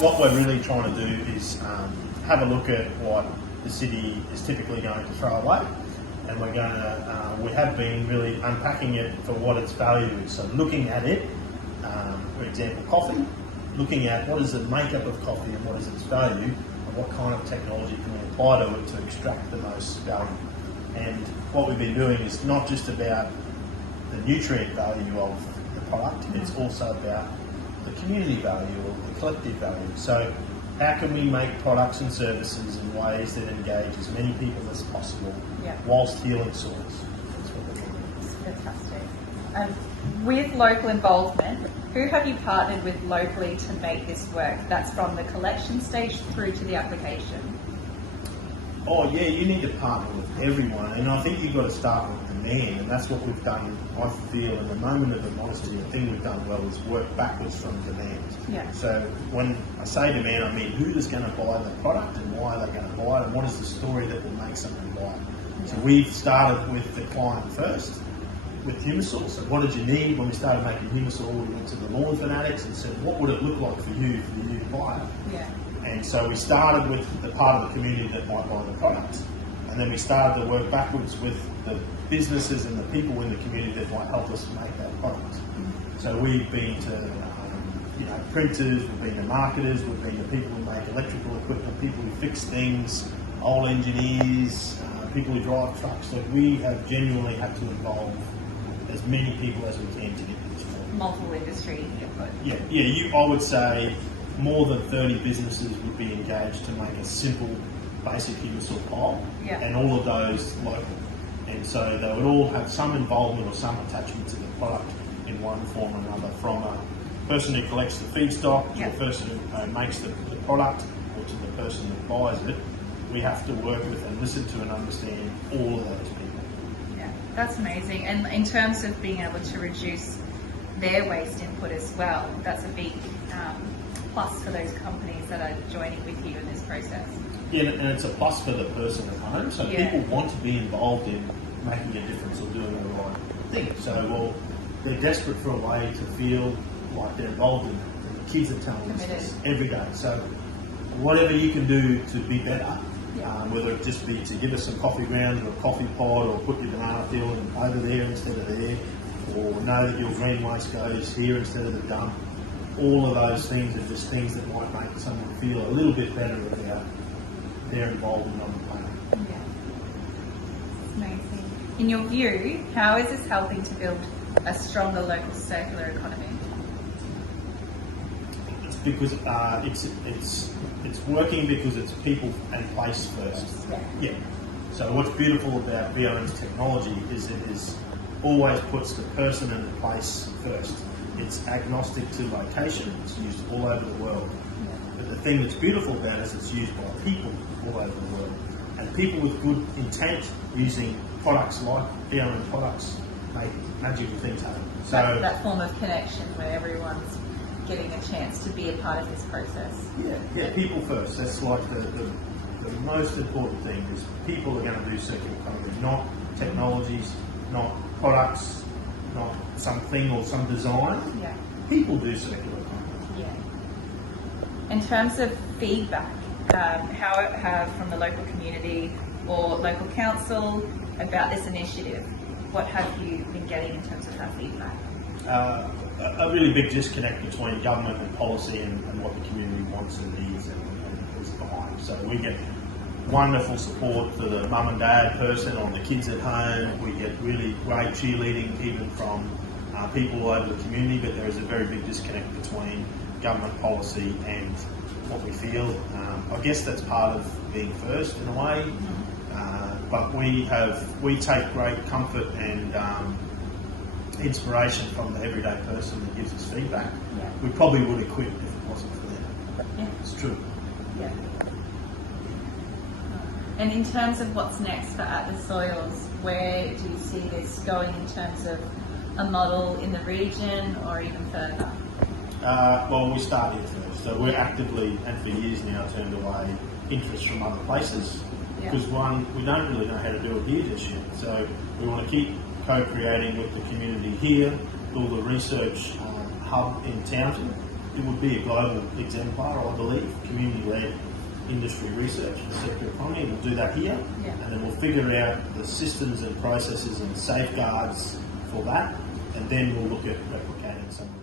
what we're really trying to do is have a look at what the city is typically going to throw away, and we're going to, we have been really unpacking it for what its value is. So looking at it, for example, coffee, looking at what is the makeup of coffee and what is its value, and what kind of technology can we apply to it to extract the most value. And what we've been doing is not just about the nutrient value of the product, it's also about the community value or the collective value. So how can we make products and services in ways that engage as many people as possible whilst healing soils? That's what we're doing. Fantastic. With local involvement, who have you partnered with locally to make this work? That's from the collection stage through to the application. Oh yeah, you need to partner with everyone, and I think you've got to start with demand, and that's what we've done. I feel in the moment of honesty, the thing we've done well is work backwards from demand. Yeah. So when I say demand, I mean who is going to buy the product and why are they going to buy it, and what is the story that will make someone buy it. Yeah. So we've started with the client first, with Humusol. So what did you need? When we started making Humusol, we went to the lawn fanatics and said, what would it look like for you to buy it? Yeah. And so we started with the part of the community that might buy the product, and then we started to work backwards with the businesses and the people in the community that might help us make that product. So we've been to printers, we've been to marketers, we've been to people who make electrical equipment, people who fix things, old engineers, people who drive trucks. So we have genuinely had to involve as many people as we can to get this forward. Multiple industry input. Yeah. I would say more than 30 businesses would be engaged to make a simple, basic Humusol pile, and all of those local. And so they would all have some involvement or some attachment to the product in one form or another, from a person who collects the feedstock to the person who makes the product, or to the person that buys it. We have to work with and listen to and understand all of those people. Yeah, that's amazing. And in terms of being able to reduce their waste input as well, that's a big plus for those companies that are joining with you in this process. Yeah, and it's a plus for the person at home. So people want to be involved in making a difference or doing the right thing. So, they're desperate for a way to feel like they're involved in it. And the kids are telling us this every day. So, whatever you can do to be better, whether it just be to give us some coffee grounds or a coffee pod, or put your banana peel over there instead of there, or know that your green waste goes here instead of the dump. All of those things are just things that might make someone feel a little bit better about their involvement on the planet. Yeah. It's amazing. In your view, how is this helping to build a stronger local circular economy? It's because it's working because it's people and place first. Yeah. So what's beautiful about VRM's technology is it always puts the person and the place first. It's agnostic to location. It's used all over the world. But the thing that's beautiful about it is it's used by people all over the world. And people with good intent using products like VRM products make magical things happen. So that form of connection where everyone's getting a chance to be a part of this process. Yeah, people first. That's like the most important thing is people are going to do circular economy, not technologies, not products, not something or some design. Yeah. People do circular economy. Yeah. In terms of feedback, how have from the local community or local council about this initiative? What have you been getting in terms of that feedback? A really big disconnect between government and policy and what the community wants and needs and is behind. So we get wonderful support for the mum and dad person or the kids at home. We get really great cheerleading even from people all over the community, but there is a very big disconnect between government policy and what we feel. I guess that's part of being first in a way, but we take great comfort and inspiration from the everyday person that gives us feedback. Yeah. We probably would have quit if it wasn't for them. Yeah. It's true. Yeah. And in terms of what's next for At the Soils, where do you see this going in terms of a model in the region or even further? Well, we start here first. So we're actively, and for years now, turned away interest from other places. Because one, we don't really know how to do it here just yet. So we want to keep co-creating with the community here, build a research hub in Townsville, it would be a global exemplar, I believe, community-led industry research for sector economy. We'll do that here, and then we'll figure out the systems and processes and safeguards for that, and then we'll look at replicating some of